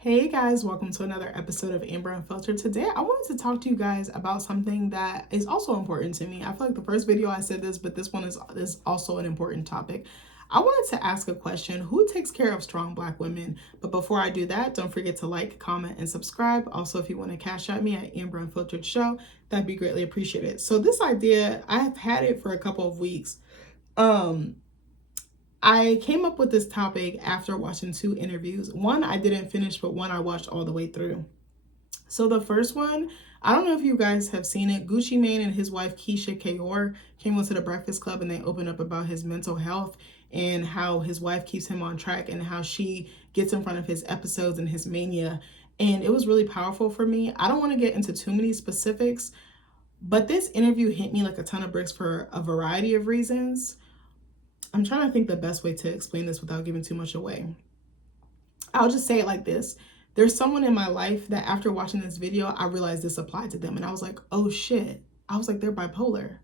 Hey guys, welcome to another episode of Amber Unfiltered. Today I wanted to talk to you guys about something that is also important to me. I feel like the first video I said this, but this one is also an important topic. I wanted to ask a question: who takes care of strong Black women? But before I do that, don't forget to like, comment, and subscribe. Also, if you want to cash at me at Amber Unfiltered Show, that'd be greatly appreciated. So this idea, I have had it for a couple of weeks. I came up with this topic after watching two interviews. One I didn't finish, but one I watched all the way through. So the first one, I don't know if you guys have seen it. Gucci Mane and his wife Keisha Kayor came onto the Breakfast Club and they opened up about his mental health and how his wife keeps him on track and how she gets in front of his episodes and his mania. And it was really powerful for me. I don't want to get into too many specifics, but this interview hit me like a ton of bricks for a variety of reasons. I'm trying to think the best way to explain this without giving too much away. I'll just say it like this. There's someone in my life that after watching this video, I realized this applied to them. And I was like, oh shit. I was like, they're bipolar.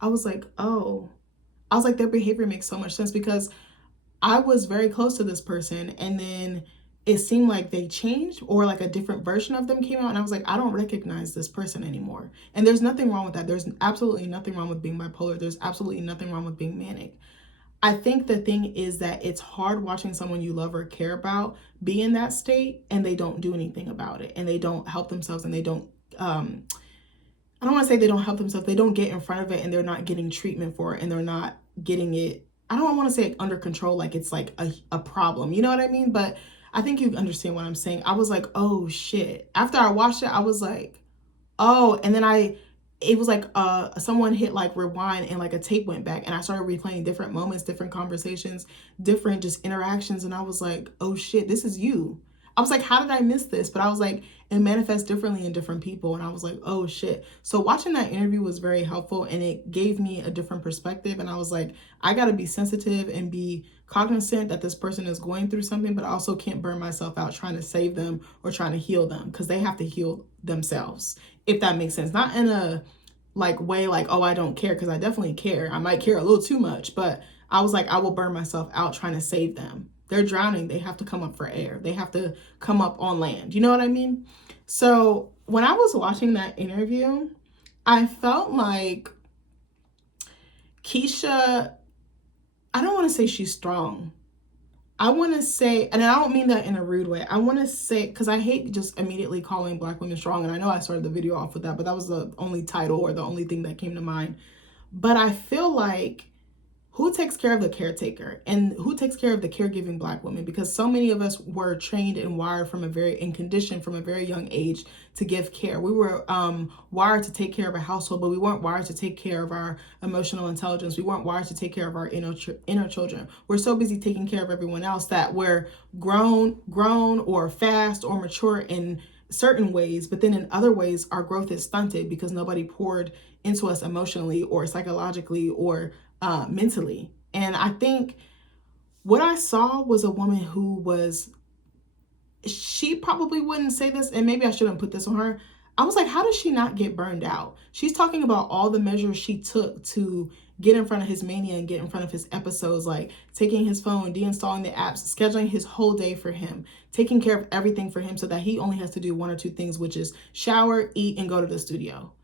I was like, oh. I was like, their behavior makes so much sense because I was very close to this person. And then it seemed like they changed or like a different version of them came out. And I was like, I don't recognize this person anymore. And there's nothing wrong with that. There's absolutely nothing wrong with being bipolar. There's absolutely nothing wrong with being manic. I think the thing is that it's hard watching someone you love or care about be in that state and they don't do anything about it and they don't help themselves and they don't, I don't want to say they don't help themselves. They don't get in front of it and they're not getting treatment for it and they're not getting it. I don't want to say under control, like it's like a problem. You know what I mean? But I think you understand what I'm saying. I was like, oh shit. After I watched it, I was like, oh, and then it was like someone hit like rewind and like a tape went back and I started replaying different moments, different conversations, different just interactions, and I was like, oh shit, this is you. I was like, how did I miss this? But I was like, it manifests differently in different people, and I was like, oh shit. So watching that interview was very helpful and it gave me a different perspective, and I was like, I got to be sensitive and be cognizant that this person is going through something, but I also can't burn myself out trying to save them or trying to heal them because they have to heal themselves, if that makes sense. Not in a like way like, oh, I don't care, because I definitely care. I might care a little too much, but I was like, I will burn myself out trying to save them. They're drowning. They have to come up for air. They have to come up on land. You know what I mean? So when I was watching that interview, I felt like Keisha, I don't want to say she's strong. I want to say, and I don't mean that in a rude way. I want to say, because I hate just immediately calling Black women strong. And I know I started the video off with that, but that was the only title or the only thing that came to mind. But I feel like who takes care of the caretaker and who takes care of the caregiving Black women? Because so many of us were trained and wired and conditioned from a very young age to give care. We were wired to take care of a household, but we weren't wired to take care of our emotional intelligence. We weren't wired to take care of our inner children. We're so busy taking care of everyone else that we're grown or fast or mature in certain ways, but then in other ways our growth is stunted because nobody poured into us emotionally or psychologically or mentally. And I think what I saw was a woman who was, she probably wouldn't say this, and maybe I shouldn't put this on her. I was like, how does she not get burned out? She's talking about all the measures she took to get in front of his mania and get in front of his episodes, like taking his phone, deinstalling the apps, scheduling his whole day for him, taking care of everything for him so that he only has to do one or two things, which is shower, eat, and go to the studio.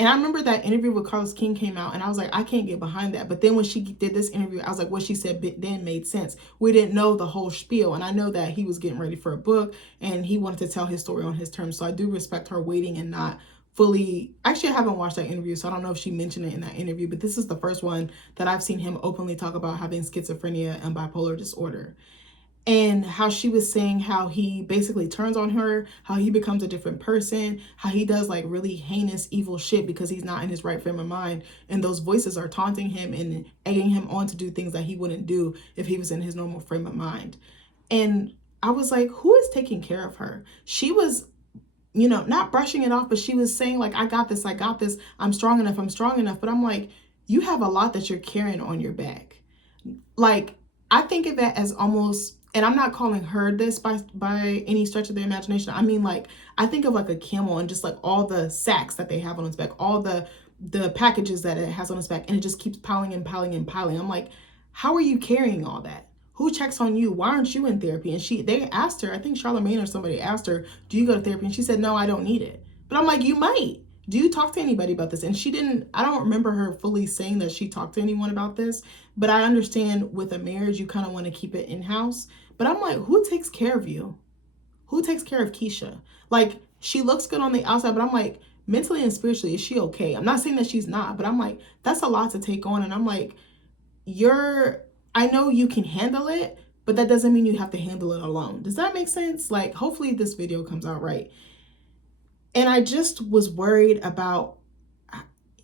And I remember that interview with Carlos King came out and I was like, I can't get behind that. But then when she did this interview, I was like, what she said then made sense. We didn't know the whole spiel. And I know that he was getting ready for a book and he wanted to tell his story on his terms. So I do respect her waiting and not fully, actually I haven't watched that interview, so I don't know if she mentioned it in that interview, but this is the first one that I've seen him openly talk about having schizophrenia and bipolar disorder. And how she was saying how he basically turns on her, how he becomes a different person, how he does like really heinous, evil shit because he's not in his right frame of mind. And those voices are taunting him and egging him on to do things that he wouldn't do if he was in his normal frame of mind. And I was like, who is taking care of her? She was, not brushing it off, but she was saying like, I got this, I'm strong enough. But I'm like, you have a lot that you're carrying on your back. Like, I think of it as almost, and I'm not calling her this by any stretch of the imagination. I mean, like, I think of like a camel and just like all the sacks that they have on its back, all the packages that it has on its back, and it just keeps piling and piling and piling. I'm like, how are you carrying all that? Who checks on you? Why aren't you in therapy? And they asked her, I think Charlamagne or somebody asked her, do you go to therapy? And she said, no, I don't need it. But I'm like, you might. Do you talk to anybody about this? And she didn't, I don't remember her fully saying that she talked to anyone about this, but I understand with a marriage, you kind of want to keep it in-house. But I'm like, who takes care of you? Who takes care of Keisha? Like, she looks good on the outside, but I'm like, mentally and spiritually, is she okay? I'm not saying that she's not, but I'm like, that's a lot to take on. And I'm like, I know you can handle it, but that doesn't mean you have to handle it alone. Does that make sense? Like, hopefully this video comes out right. And I just was worried about,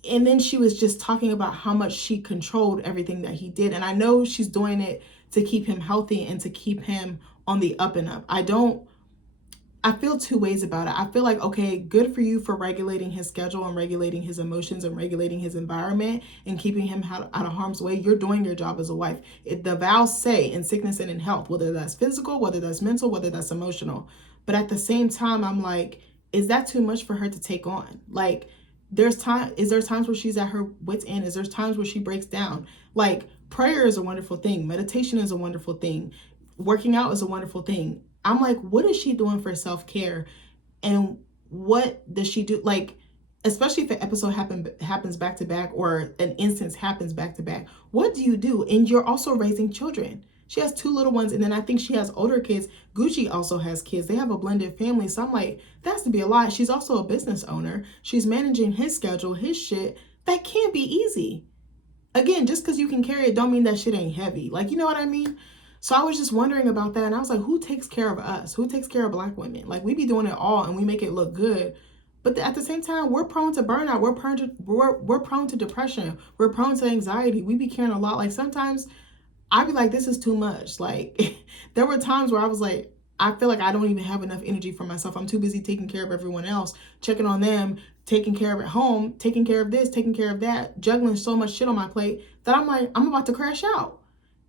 and then she was just talking about how much she controlled everything that he did. And I know she's doing it to keep him healthy and to keep him on the up and up. I feel two ways about it. I feel like, okay, good for you for regulating his schedule and regulating his emotions and regulating his environment and keeping him out of harm's way. You're doing your job as a wife. The vows say in sickness and in health, whether that's physical, whether that's mental, whether that's emotional. But at the same time, I'm like, is that too much for her to take on? Like, is there times where she's at her wit's end? Is there times where she breaks down? Like, prayer is a wonderful thing. Meditation is a wonderful thing. Working out is a wonderful thing. I'm like, what is she doing for self-care? And what does she do? Like, especially if an episode happens back to back or an instance happens back to back, what do you do? And you're also raising children. She has 2 little ones, and then I think she has older kids. Gucci also has kids. They have a blended family. So I'm like, that has to be a lot. She's also a business owner. She's managing his schedule, his shit. That can't be easy. Again, just because you can carry it don't mean that shit ain't heavy. Like, you know what I mean? So I was just wondering about that. And I was like, who takes care of us? Who takes care of Black women? Like, we be doing it all and we make it look good. But at the same time, we're prone to burnout. We're prone to depression. We're prone to anxiety. We be caring a lot. Like, sometimes I'd be like, this is too much. Like, there were times where I was like, I feel like I don't even have enough energy for myself. I'm too busy taking care of everyone else, checking on them, taking care of at home, taking care of this, taking care of that, juggling so much shit on my plate that I'm like, I'm about to crash out.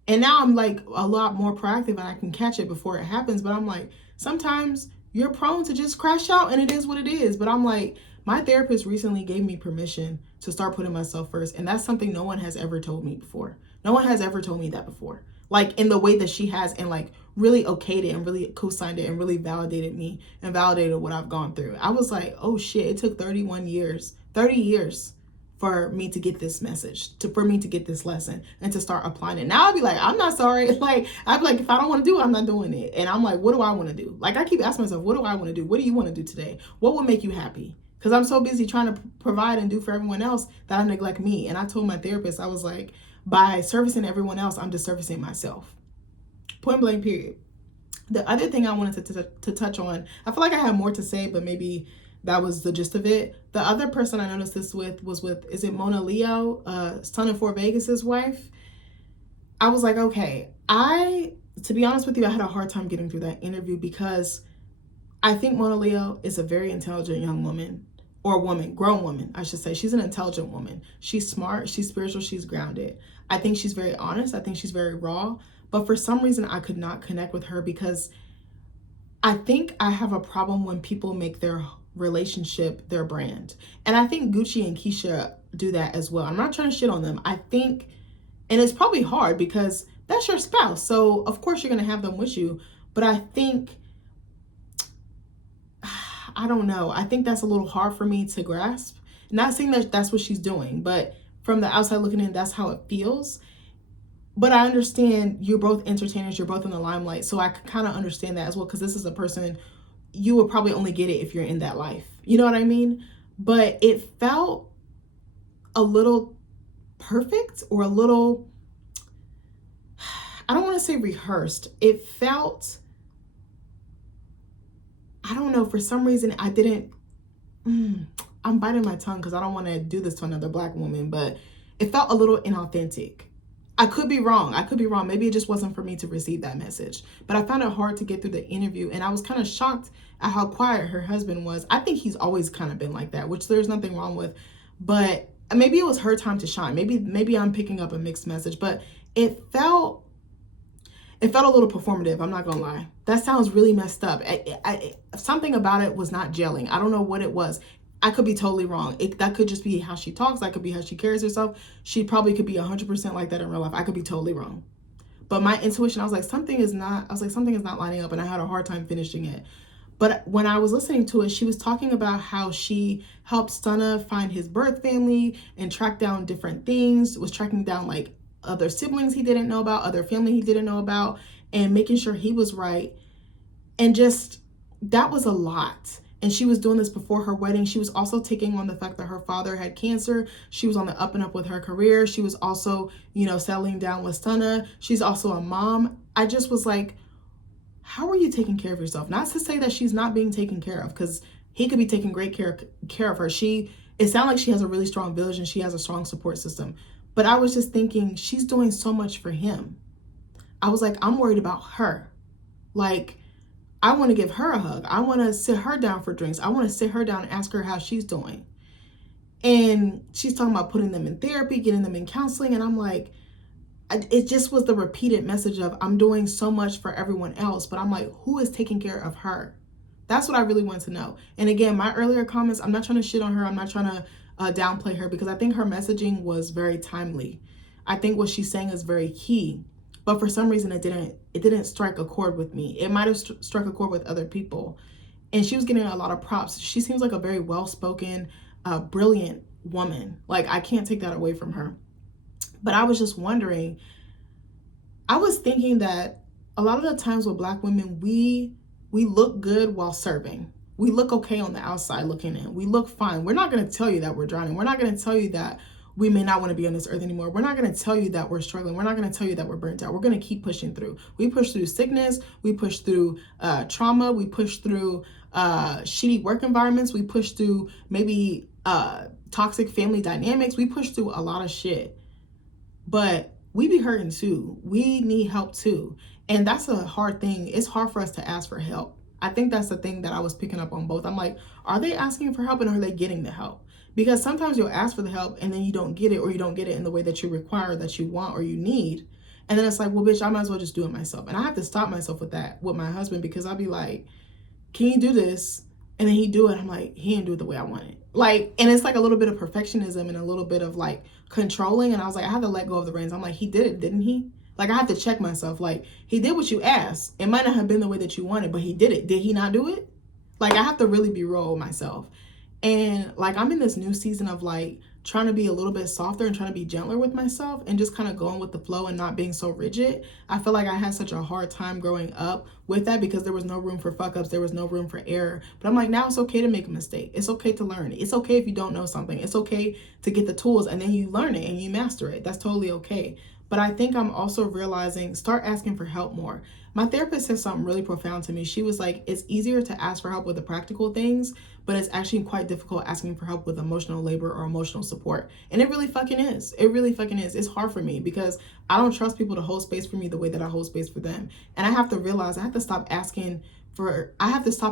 And now I'm like a lot more proactive and I can catch it before it happens. But I'm like, sometimes you're prone to just crash out and it is what it is. But I'm like, my therapist recently gave me permission to start putting myself first. And that's something no one has ever told me before. No one has ever told me that before. Like, in the way that she has, and like really okayed it and really co-signed it and really validated me and validated what I've gone through. I was like, oh shit, it took 30 years for me to get this message, for me to get this lesson and to start applying it. Now I'd be like, I'm not sorry. Like, I'd be like, if I don't want to do it, I'm not doing it. And I'm like, what do I want to do? Like, I keep asking myself, what do I want to do? What do you want to do today? What will make you happy? Because I'm so busy trying to provide and do for everyone else that I neglect me. And I told my therapist, I was like, by servicing everyone else, I'm disservicing myself. Point blank, period. The other thing I wanted to touch on, I feel like I have more to say, but maybe that was the gist of it. The other person I noticed this with was with, is it Mona Leo, Son of Fort Vegas's wife? I was like, okay, to be honest with you, I had a hard time getting through that interview because I think Mona Leo is a very intelligent young woman, or woman, grown woman, I should say. She's an intelligent woman. She's smart, she's spiritual, she's grounded. I think she's very honest. I think she's very raw. But for some reason, I could not connect with her because I think I have a problem when people make their relationship their brand. And I think Gucci and Keisha do that as well. I'm not trying to shit on them. I think, and it's probably hard because that's your spouse. So of course you're going to have them with you. But I think, I don't know. I think that's a little hard for me to grasp. Not saying that that's what she's doing, but from the outside looking in, that's how it feels. But I understand you're both entertainers. You're both in the limelight. So I kind of understand that as well, because this is a person you would probably only get it if you're in that life. You know what I mean? But it felt a little perfect, or a little, I don't want to say rehearsed. It felt, I don't know, for some reason I didn't, I'm biting my tongue because I don't want to do this to another Black woman, but it felt a little inauthentic. I could be wrong. Maybe it just wasn't for me to receive that message. But I found it hard to get through the interview. And I was kind of shocked at how quiet her husband was. I think he's always kind of been like that, which there's nothing wrong with. But maybe it was her time to shine. Maybe I'm picking up a mixed message. But it felt a little performative. I'm not going to lie. That sounds really messed up. Something about it was not gelling. I don't know what it was. I could be totally wrong. That could just be how she talks. That could be how she carries herself. She probably could be 100% like that in real life. I could be totally wrong. But my intuition, something is not lining up, and I had a hard time finishing it. But when I was listening to it, she was talking about how she helped Stunna find his birth family and track down different things, was tracking down like other siblings he didn't know about, other family he didn't know about, and making sure he was right. And just, that was a lot. And she was doing this before her wedding. She was also taking on the fact that her father had cancer. She was on the up and up with her career. She was also, settling down with Stunna. She's also a mom. I just was like, how are you taking care of yourself? Not to say that she's not being taken care of, because he could be taking great care of her. It sounds like she has a really strong village and she has a strong support system. But I was just thinking, she's doing so much for him. I was like, I'm worried about her. Like, I want to give her a hug. I want to sit her down for drinks. I want to sit her down and ask her how she's doing. And she's talking about putting them in therapy, getting them in counseling. And I'm like, it just was the repeated message of, I'm doing so much for everyone else, but I'm like, who is taking care of her? That's what I really want to know. And again, my earlier comments, I'm not trying to shit on her. I'm not trying to downplay her, because I think her messaging was very timely. I think what she's saying is very key, but for some reason it didn't strike a chord with me. It might have struck a chord with other people. And she was getting a lot of props. She seems like a very well-spoken, brilliant woman. Like, I can't take that away from her. But I was just wondering, I was thinking that a lot of the times with Black women, we look good while serving. We look okay on the outside looking in. We look fine. We're not going to tell you that we're drowning. We're not going to tell you that we may not want to be on this earth anymore. We're not going to tell you that we're struggling. We're not going to tell you that we're burnt out. We're going to keep pushing through. We push through sickness. We push through trauma. We push through shitty work environments. We push through maybe toxic family dynamics. We push through a lot of shit. But we be hurting too. We need help too. And that's a hard thing. It's hard for us to ask for help. I think that's the thing that I was picking up on both. I'm like, are they asking for help and are they getting the help? Because sometimes you'll ask for the help and then you don't get it, or you don't get it in the way that you require, that you want, or you need. And then it's like, well, bitch, I might as well just do it myself. And I have to stop myself with that with my husband, because I'll be like, can you do this? And then he do it. I'm like, he didn't do it the way I want it. Like, and it's like a little bit of perfectionism and a little bit of like controlling. And I was like, I have to let go of the reins. I'm like, he did it, didn't he? Like, I have to check myself. Like, he did what you asked. It might not have been the way that you wanted, but he did it. Did he not do it? Like, I have to really be real with myself. And like, I'm in this new season of like trying to be a little bit softer and trying to be gentler with myself and just kind of going with the flow and not being so rigid. I feel like I had such a hard time growing up with that, because there was no room for fuck ups. There was no room for error. But I'm like, now it's okay to make a mistake. It's okay to learn. It's okay if you don't know something. It's okay to get the tools and then you learn it and you master it. That's totally okay. But I think I'm also realizing, start asking for help more. My therapist said something really profound to me. She was like, it's easier to ask for help with the practical things, but it's actually quite difficult asking for help with emotional labor or emotional support. And it really fucking is. It really fucking is. It's hard for me because I don't trust people to hold space for me the way that I hold space for them. And I have to realize I have to stop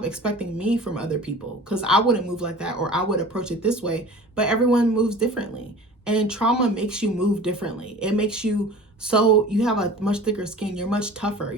expecting me from other people, because I wouldn't move like that, or I would approach it this way, but everyone moves differently. And trauma makes you move differently. It makes you, so you have a much thicker skin. You're much tougher.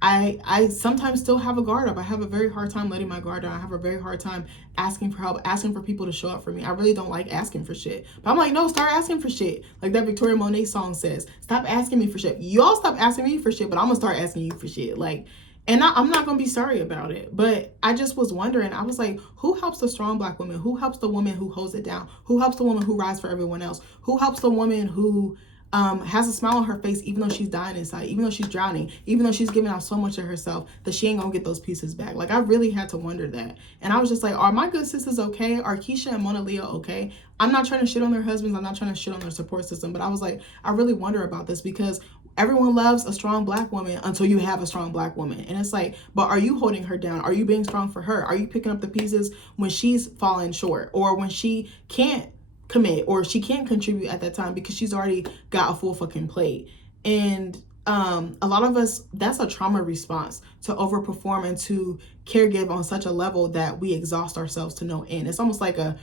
I sometimes still have a guard up. I have a very hard time letting my guard down. I have a very hard time asking for help, asking for people to show up for me. I really don't like asking for shit. But I'm like, no, start asking for shit. Like that Victoria Monet song says, stop asking me for shit. Y'all stop asking me for shit, but I'm gonna start asking you for shit. Like, and I'm not going to be sorry about it. But I just was wondering, I was like, who helps the strong Black woman? Who helps the woman who holds it down? Who helps the woman who rides for everyone else? Who helps the woman who has a smile on her face even though she's dying inside, even though she's drowning, even though she's giving out so much of herself that she ain't going to get those pieces back? Like, I really had to wonder that. And I was just like, are my good sisters okay? Are Keisha and Mona Leah okay? I'm not trying to shit on their husbands. I'm not trying to shit on their support system. But I was like, I really wonder about this, because everyone loves a strong Black woman until you have a strong Black woman. And it's like, but are you holding her down? Are you being strong for her? Are you picking up the pieces when she's falling short, or when she can't commit, or she can't contribute at that time because she's already got a full fucking plate? And a lot of us, that's a trauma response, to overperform and to caregive on such a level that we exhaust ourselves to no end. It's almost like a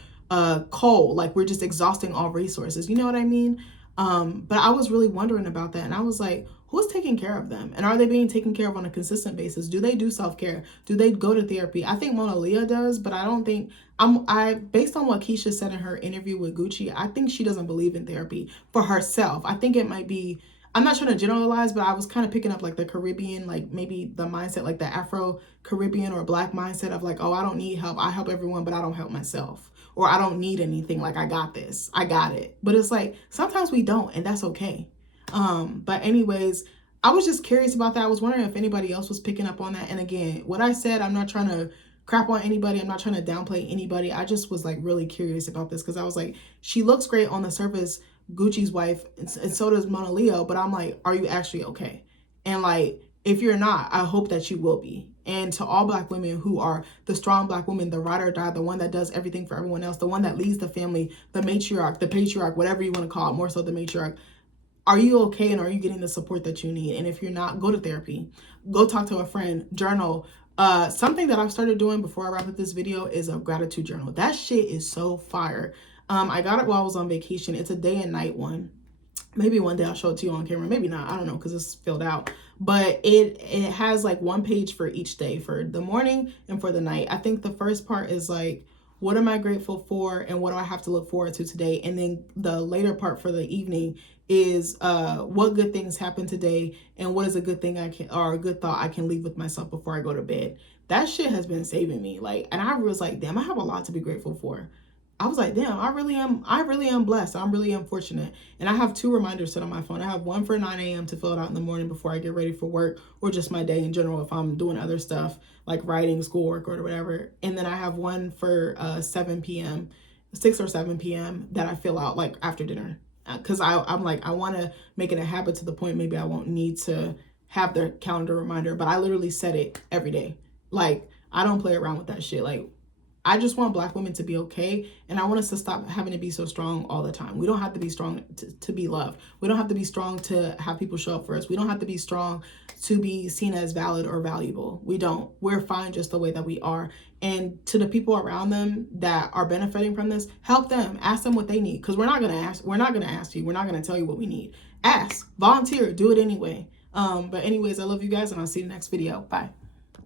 coal, like we're just exhausting all resources. You know what I mean? But I was really wondering about that. And I was like, who's taking care of them? And are they being taken care of on a consistent basis? Do they do self-care? Do they go to therapy? I think Mona Leah does, but I don't think, based on what Keisha said in her interview with Gucci, I think she doesn't believe in therapy for herself. I think it might be, I'm not trying to generalize, but I was kind of picking up like the Caribbean, like maybe the mindset, like the Afro Caribbean or Black mindset of like, oh, I don't need help. I help everyone, but I don't help myself. Or I don't need anything. Like, I got this. I got it. But it's like, sometimes we don't, and that's okay. But anyways, I was just curious about that. I was wondering if anybody else was picking up on that. And again, what I said, I'm not trying to crap on anybody. I'm not trying to downplay anybody. I just was like really curious about this because I was like, she looks great on the surface, Gucci's wife, and so does Mona Leo, but I'm like, are you actually okay? And like, if you're not, I hope that you will be. And to all Black women who are the strong Black woman, the ride or die, the one that does everything for everyone else, the one that leads the family, the matriarch, the patriarch, whatever you want to call it, more so the matriarch, are you okay and are you getting the support that you need? And if you're not, go to therapy, go talk to a friend, journal. Something that I've started doing before I wrap up this video is a gratitude journal. That shit is so fire. I got it while I was on vacation. It's a day and night one. Maybe one day I'll show it to you on camera. Maybe not. I don't know because it's filled out. But it has like one page for each day, for the morning and for the night. I think the first part is like, what am I grateful for and what do I have to look forward to today? And then the later part for the evening is what good things happened today and what is a good thing I can, or a good thought I can leave with myself before I go to bed. That shit has been saving me. Like, and I was like, damn, I have a lot to be grateful for. I was like, damn, I really am blessed. I really am fortunate. And I have 2 reminders set on my phone. I have one for 9 a.m. to fill it out in the morning before I get ready for work or just my day in general if I'm doing other stuff like writing, schoolwork, or whatever. And then I have one for 7 p.m., 6 or 7 p.m. that I fill out like after dinner. Because I'm like, I want to make it a habit to the point maybe I won't need to have the calendar reminder, but I literally set it every day. Like, I don't play around with that shit. Like, I just want Black women to be okay. And I want us to stop having to be so strong all the time. We don't have to be strong to be loved. We don't have to be strong to have people show up for us. We don't have to be strong to be seen as valid or valuable. We don't. We're fine just the way that we are. And to the people around them that are benefiting from this, help them. Ask them what they need. Because we're not gonna ask you. We're not gonna tell you what we need. Ask, volunteer, do it anyway. But anyways, I love you guys and I'll see you in the next video. Bye.